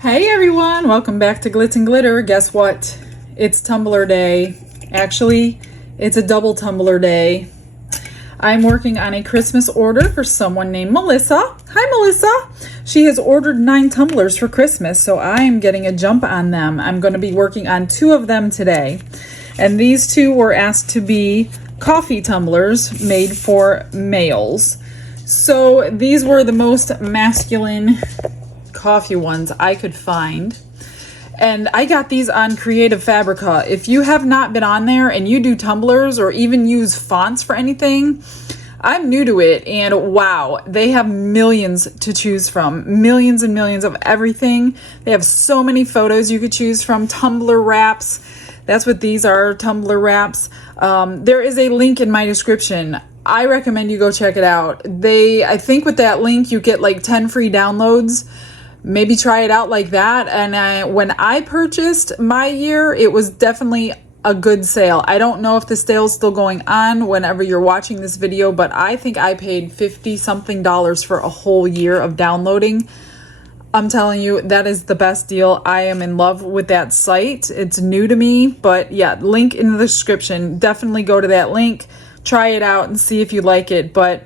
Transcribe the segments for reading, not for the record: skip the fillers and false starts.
Hey everyone, welcome back to Glitz and Glitter. Guess what? It's Tumbler Day. Actually, it's a double Tumbler Day. I'm working on a Christmas order for someone named Melissa. Hi Melissa! She has ordered 9 tumblers for Christmas, so I'm getting a jump on them. I'm going to be working on 2 of them today. And these 2 were asked to be coffee tumblers made for males. So these were the most masculine coffee ones I could find, and I got these on Creative Fabrica. If you have not been on there and you do tumblers or even use fonts for anything, I'm new to it, and wow, they have millions to choose from, millions and millions of everything. They have so many photos you could choose from. Tumbler wraps, that's what these are, tumbler wraps. There is a link in my description. I recommend you go check it out. I think with that link you get like 10 free downloads. Maybe try it out like that. And when I purchased my year, it was definitely a good sale. I don't know if the sale's still going on whenever you're watching this video, but I think I paid $50-something for a whole year of downloading. I'm telling you, that is the best deal. I am in love with that site. It's new to me, but yeah, link in the description. Definitely go to that link, try it out and see if you like it. But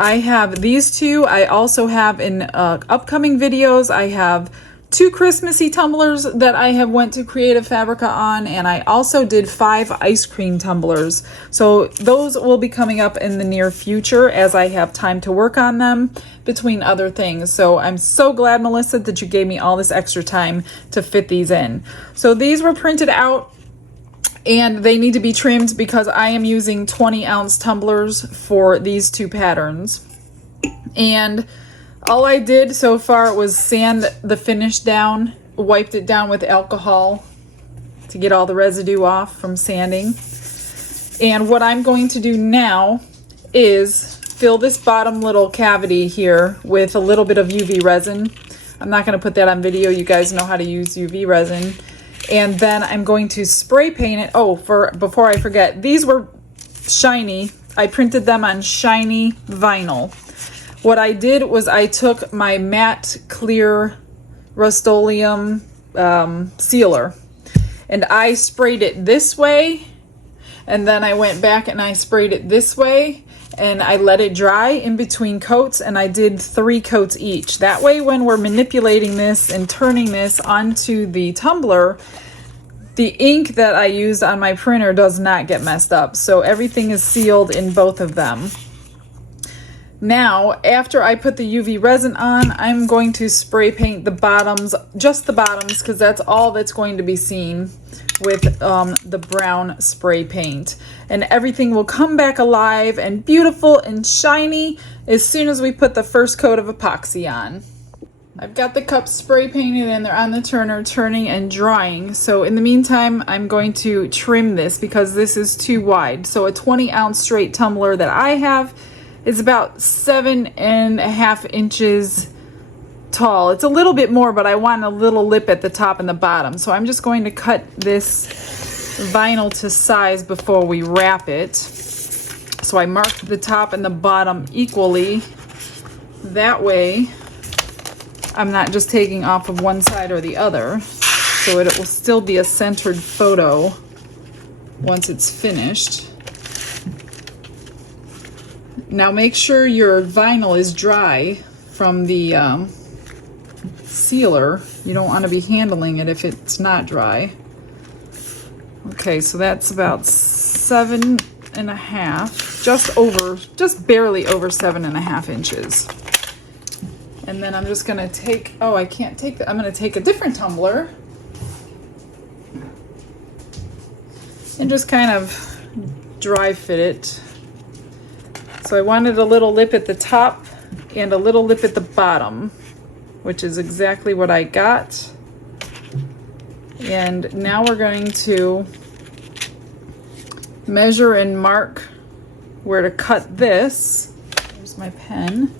I have these 2. I also have in upcoming videos, I have 2 Christmassy tumblers that I have went to Creative Fabrica on, and I also did 5 ice cream tumblers. So those will be coming up in the near future as I have time to work on them between other things. So I'm so glad, Melissa, that you gave me all this extra time to fit these in. So these were printed out, and they need to be trimmed because I am using 20-ounce tumblers for these 2 patterns. And all I did so far was sand the finish down, wiped it down with alcohol to get all the residue off from sanding. And what I'm going to do now is fill this bottom little cavity here with a little bit of UV resin. I'm not going to put that on video. You guys know how to use UV resin. And then I'm going to spray paint it. Oh, before I forget, these were shiny. I printed them on shiny vinyl. What I did was I took my matte clear Rust-Oleum sealer, and I sprayed it this way, and then I went back and I sprayed it this way, and I let it dry in between coats, and I did 3 coats each. That way when we're manipulating this and turning this onto the tumbler, the ink that I used on my printer does not get messed up. So everything is sealed in both of them. Now, after I put the UV resin on, I'm going to spray paint the bottoms, just the bottoms, because that's all that's going to be seen with the brown spray paint. And everything will come back alive and beautiful and shiny as soon as we put the first coat of epoxy on. I've got the cups spray painted and they're on the turner turning and drying. So in the meantime, I'm going to trim this because this is too wide. So a 20-ounce straight tumbler that I have is about 7.5 inches tall. It's a little bit more, but I want a little lip at the top and the bottom. So I'm just going to cut this vinyl to size before we wrap it. So I marked the top and the bottom equally. That way I'm not just taking off of one side or the other. So it will still be a centered photo once it's finished. Now make sure your vinyl is dry from the sealer. You don't want to be handling it if it's not dry. Okay, so that's about 7.5, just barely over 7.5 inches. And then I'm just gonna take, oh, I can't take that. I'm gonna take a different tumbler and just kind of dry fit it. So I wanted a little lip at the top and a little lip at the bottom, which is exactly what I got. And now we're going to measure and mark where to cut this. There's my pen.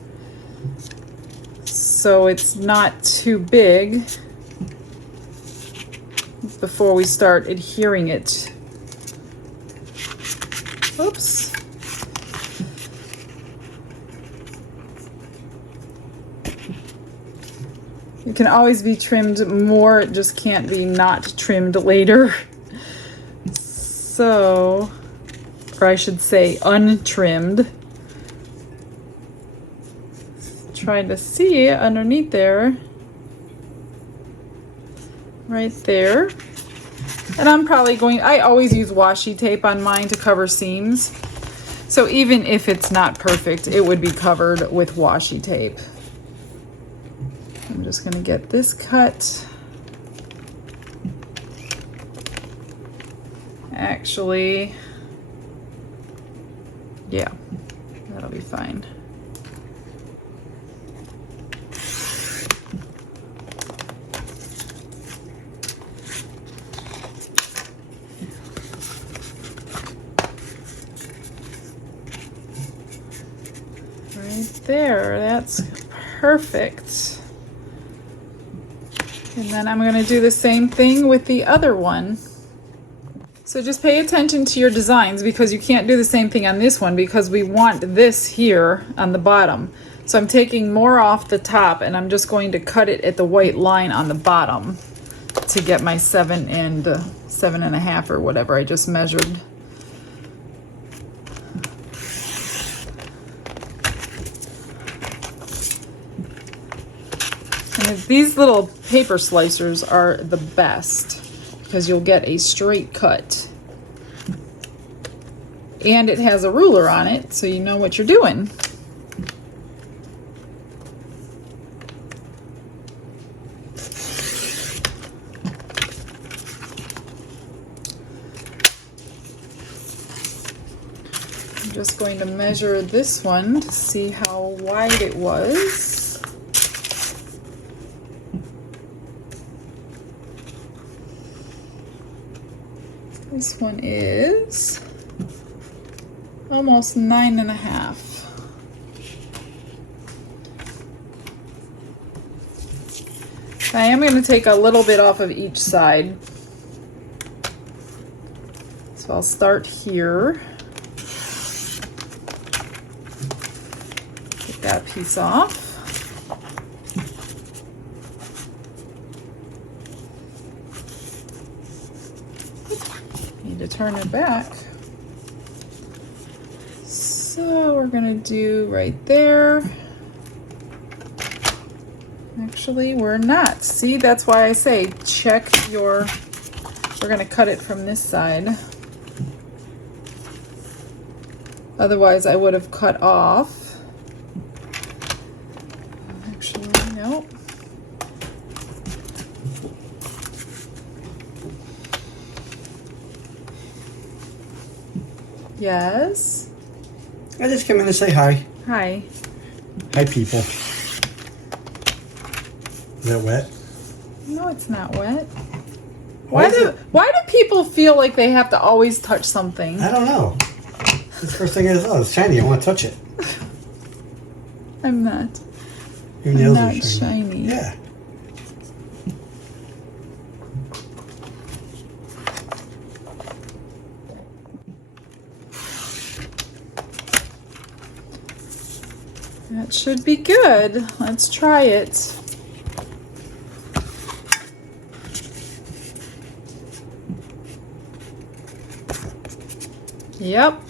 So it's not too big before we start adhering it. Oops. You can always be trimmed more, it just can't be not trimmed later. So, or I should say untrimmed. Trying to see underneath there. Right there. And I'm probably going, I always use washi tape on mine to cover seams. So even if it's not perfect, it would be covered with washi tape. I'm just gonna get this cut. Actually, yeah, that'll be fine. Right there, that's perfect. And then I'm going to do the same thing with the other one. So just pay attention to your designs, because you can't do the same thing on this one because we want this here on the bottom. So I'm taking more off the top and I'm just going to cut it at the white line on the bottom to get my 7 and 7.5 or whatever I just measured. And these little paper slicers are the best because you'll get a straight cut. And it has a ruler on it, so you know what you're doing. I'm just going to measure this one to see how wide it was. This one is almost 9.5. I am going to take a little bit off of each side. So I'll start here. Get that piece off. Need to turn it back. So we're gonna do right there. Actually, we're not. See, that's why I say check your, we're gonna cut it from this side. Otherwise, I would have cut off. Actually, no. Yes. I just came in to say hi. Hi. Hi, people. Is that wet? No, it's not wet. Why do people feel like they have to always touch something? I don't know. That's the first thing I saw. It's shiny. I want to touch it. I'm not. Your nails I'm are not shiny. shiny. Yeah. That should be good. Let's try it. Yep.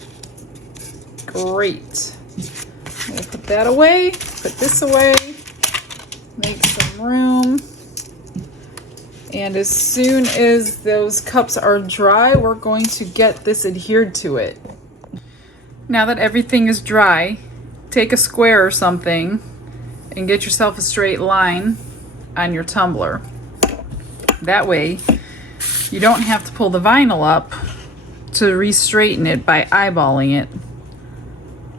Great. We'll put that away, put this away, make some room. And as soon as those cups are dry, we're going to get this adhered to it. Now that everything is dry, take a square or something and get yourself a straight line on your tumbler. That way, you don't have to pull the vinyl up to re-straighten it by eyeballing it.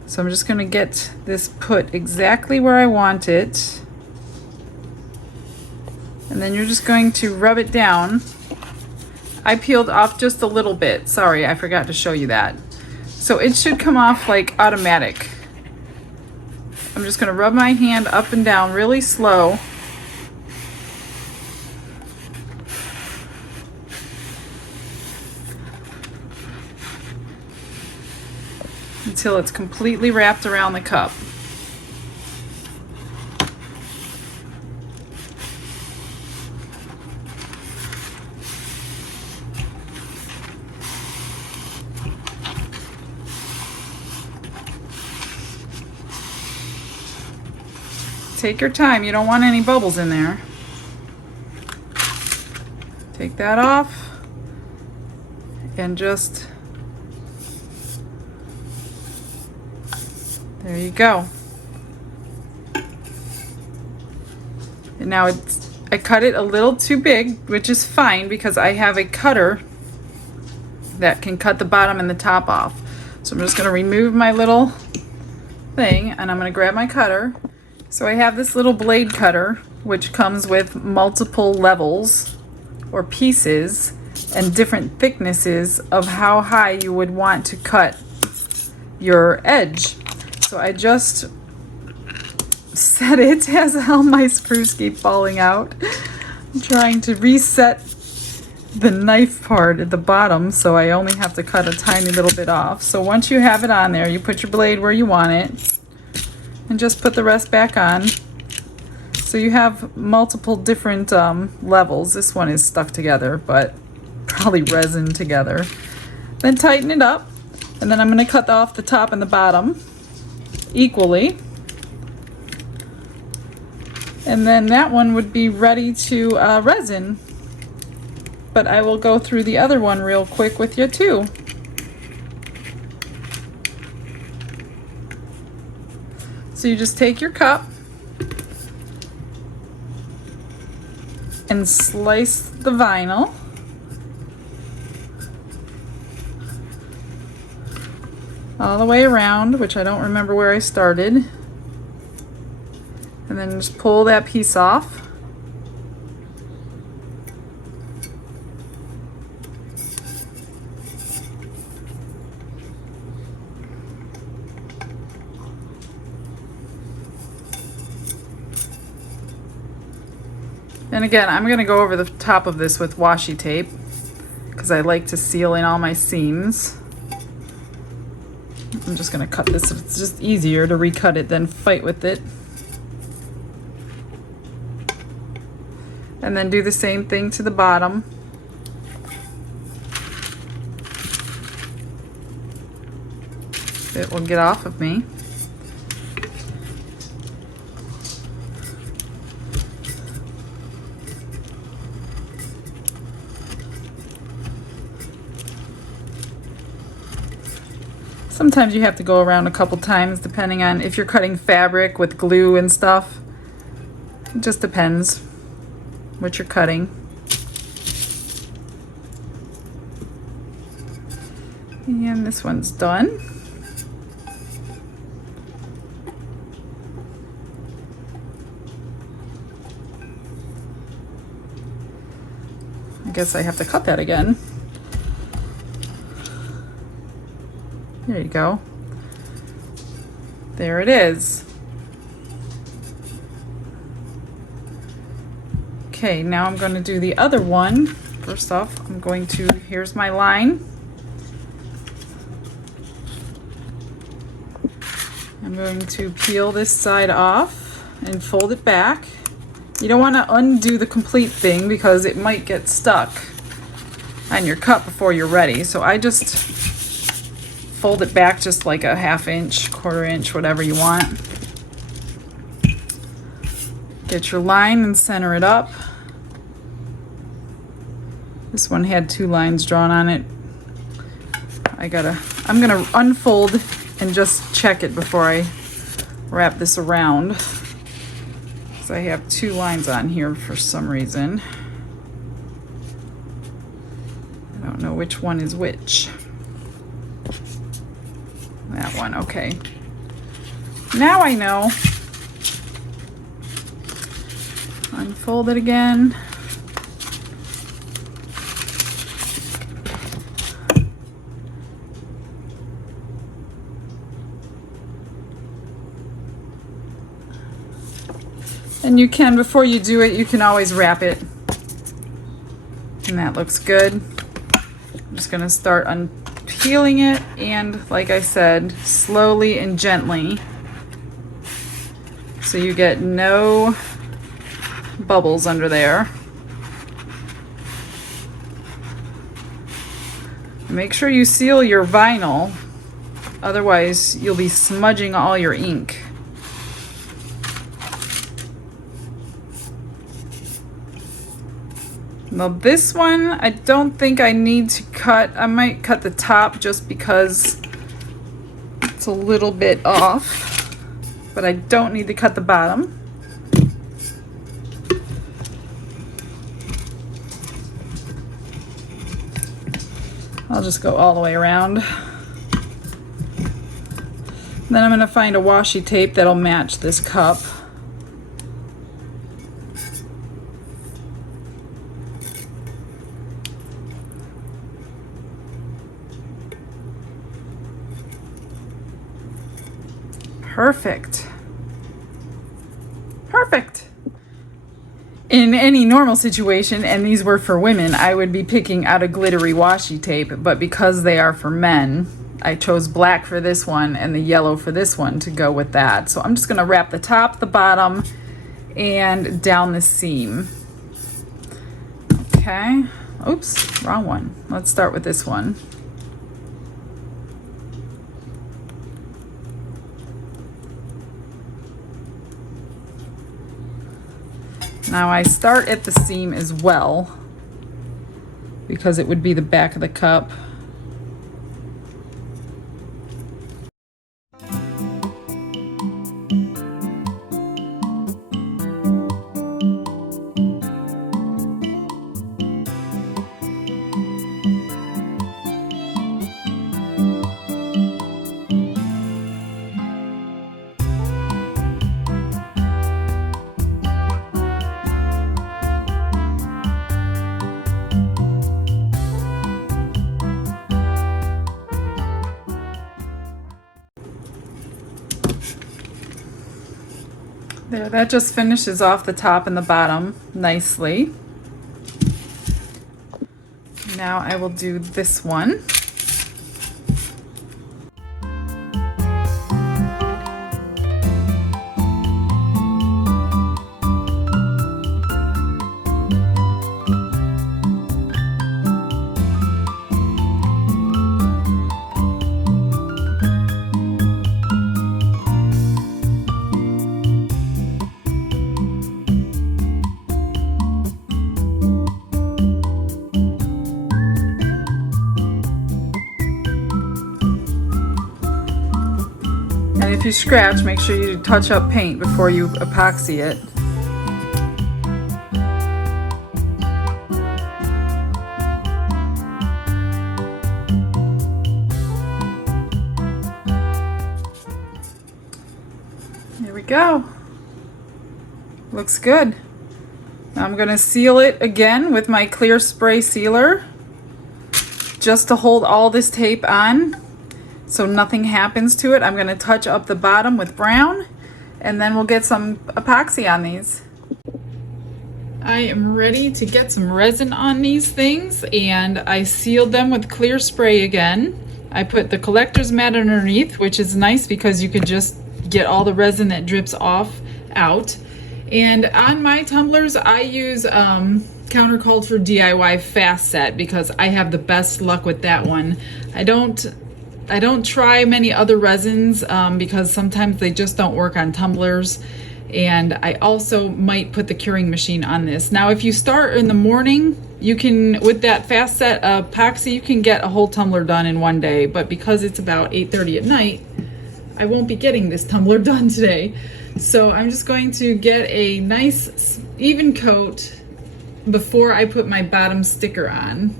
So I'm just going to get this put exactly where I want it. And then you're just going to rub it down. I peeled off just a little bit. Sorry, I forgot to show you that. So it should come off like automatic. I'm just going to rub my hand up and down really slow. Until it's completely wrapped around the cup. take your time. You don't want any bubbles in there. Take that off and just, there you go. And now I cut it a little too big, which is fine because I have a cutter that can cut the bottom and the top off. So I'm just going to remove my little thing and I'm going to grab my cutter. So I have this little blade cutter which comes with multiple levels or pieces and different thicknesses of how high you would want to cut your edge. So I just set it as all my screws keep falling out. I'm trying to reset the knife part at the bottom so I only have to cut a tiny little bit off. So once you have it on there, you put your blade where you want it and just put the rest back on. So you have multiple different levels. This one is stuck together, but probably resin together. Then tighten it up, and then I'm going to cut off the top and the bottom equally. And then that one would be ready to resin. But I will go through the other one real quick with you too. So you just take your cup and slice the vinyl. All the way around, which I don't remember where I started. And then just pull that piece off. And again, I'm going to go over the top of this with washi tape because I like to seal in all my seams. I'm just going to cut this. It's just easier to recut it than fight with it. And then do the same thing to the bottom. It will get off of me. Sometimes you have to go around a couple times depending on if you're cutting fabric with glue and stuff. It just depends what you're cutting. And this one's done. I guess I have to cut that again. There you go. There it is. Okay, now I'm going to do the other one. First off, I'm going to, here's my line. I'm going to peel this side off and fold it back. You don't want to undo the complete thing because it might get stuck on your cut before you're ready. So I just fold it back just like a 1/2 inch, 1/4 inch, whatever you want. Get your line and center it up. This one had 2 lines drawn on it. I'm gonna unfold and just check it before I wrap this around. So I have 2 lines on here for some reason. I don't know which one is which. That one, okay. Now I know. Unfold it again. And you can, before you do it, you can always wrap it. And that looks good. I'm just gonna start peeling it, and like I said, slowly and gently, so you get no bubbles under there. Make sure you seal your vinyl, otherwise you'll be smudging all your ink. Now this one, I don't think I need to cut. I might cut the top just because it's a little bit off, but I don't need to cut the bottom. I'll just go all the way around. Then I'm going to find a washi tape that'll match this cup. Perfect. Perfect. In any normal situation, and these were for women, I would be picking out a glittery washi tape, but because they are for men, I chose black for this one and the yellow for this one to go with that. So I'm just going to wrap the top, the bottom, and down the seam. Okay. Oops, wrong one. Let's start with this one. Now I start at the seam as well because it would be the back of the cup. There, that just finishes off the top and the bottom nicely. Now I will do this one. And if you scratch, make sure you touch up paint before you epoxy it. Here we go. Looks good. Now I'm going to seal it again with my clear spray sealer just to hold all this tape on so nothing happens to it. I'm going to touch up the bottom with brown and then we'll get some epoxy on these. I am ready to get some resin on these things, and I sealed them with clear spray again. I put the collector's mat underneath, which is nice because you could just get all the resin that drips off out. And on my tumblers, I use Counterculture DIY Fast Set because I have the best luck with that one. I don't try many other resins because sometimes they just don't work on tumblers. And I also might put the curing machine on this. Now, if you start in the morning, you can, with that Fast Set epoxy, you can get a whole tumbler done in one day. But because it's about 8:30 at night, I won't be getting this tumbler done today. So I'm just going to get a nice even coat before I put my bottom sticker on.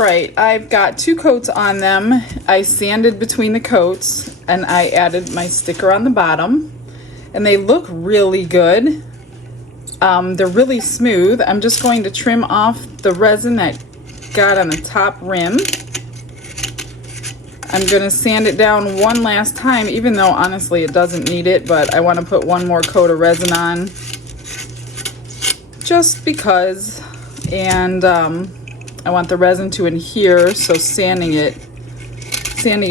right, I've got 2 coats on them. I sanded between the coats and I added my sticker on the bottom, and they look really good. They're really smooth. I'm just going to trim off the resin that got on the top rim. I'm going to sand it down one last time, even though honestly it doesn't need it, but I want to put one more coat of resin on just because. And I want the resin to adhere, so sanding it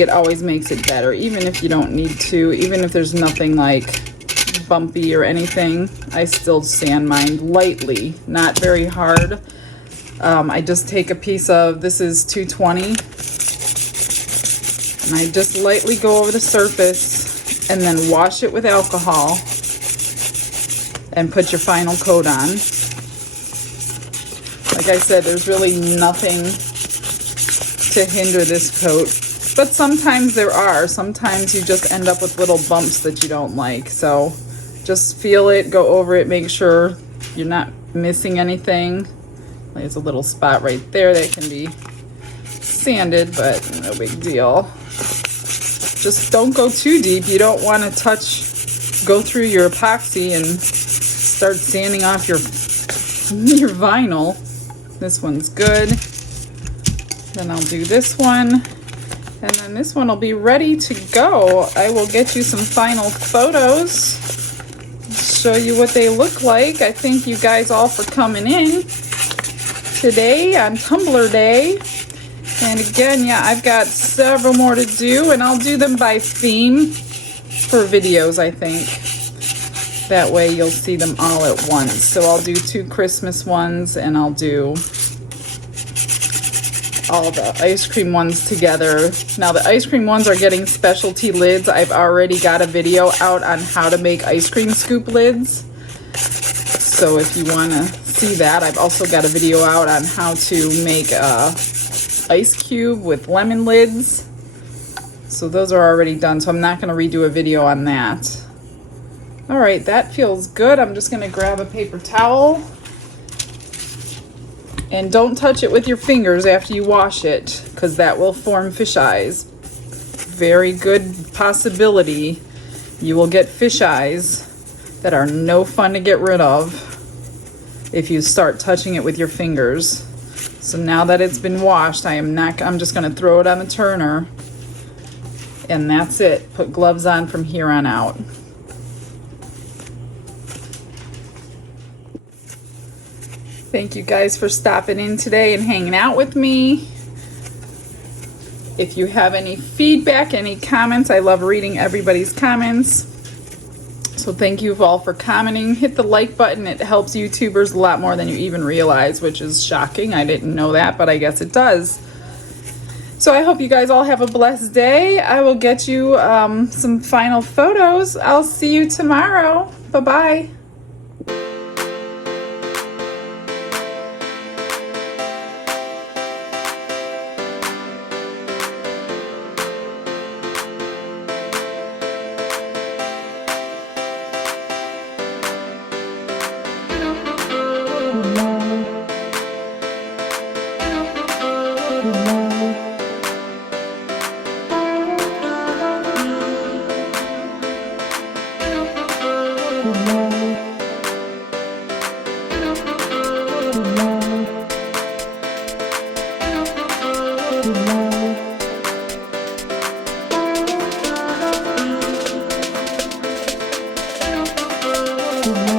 always makes it better, even if you don't need to, even if there's nothing like bumpy or anything. I still sand mine lightly, not very hard. I just take a piece of, this is 220, and I just lightly go over the surface and then wash it with alcohol and put your final coat on. Like I said, there's really nothing to hinder this coat, but sometimes there are. Sometimes you just end up with little bumps that you don't like. So just feel it, go over it, make sure you're not missing anything. There's a little spot right there that can be sanded, but no big deal. Just don't go too deep. You don't want to go through your epoxy and start sanding off your vinyl. This one's good. Then I'll do this one, and then this one will be ready to go. I will get you some final photos, show you what they look like. I thank you guys all for coming in today on Tumbler Day. And again, yeah, I've got several more to do, and I'll do them by theme for videos, I think. That way you'll see them all at once. So I'll do 2 Christmas ones, and I'll do all the ice cream ones together. Now the ice cream ones are getting specialty lids. I've already got a video out on how to make ice cream scoop lids. So if you want to see that, I've also got a video out on how to make a ice cube with lemon lids. So those are already done, so I'm not going to redo a video on that. All right, that feels good. I'm just going to grab a paper towel. And don't touch it with your fingers after you wash it, because that will form fish eyes. Very good possibility you will get fish eyes that are no fun to get rid of if you start touching it with your fingers. So now that it's been washed, I'm just going to throw it on the turner, and that's it. Put gloves on from here on out. Thank you guys for stopping in today and hanging out with me. If you have any feedback, any comments, I love reading everybody's comments. So thank you all for commenting. Hit the like button. It helps YouTubers a lot more than you even realize, which is shocking. I didn't know that, but I guess it does. So I hope you guys all have a blessed day. I will get you some final photos. I'll see you tomorrow. Bye-bye. Thank you.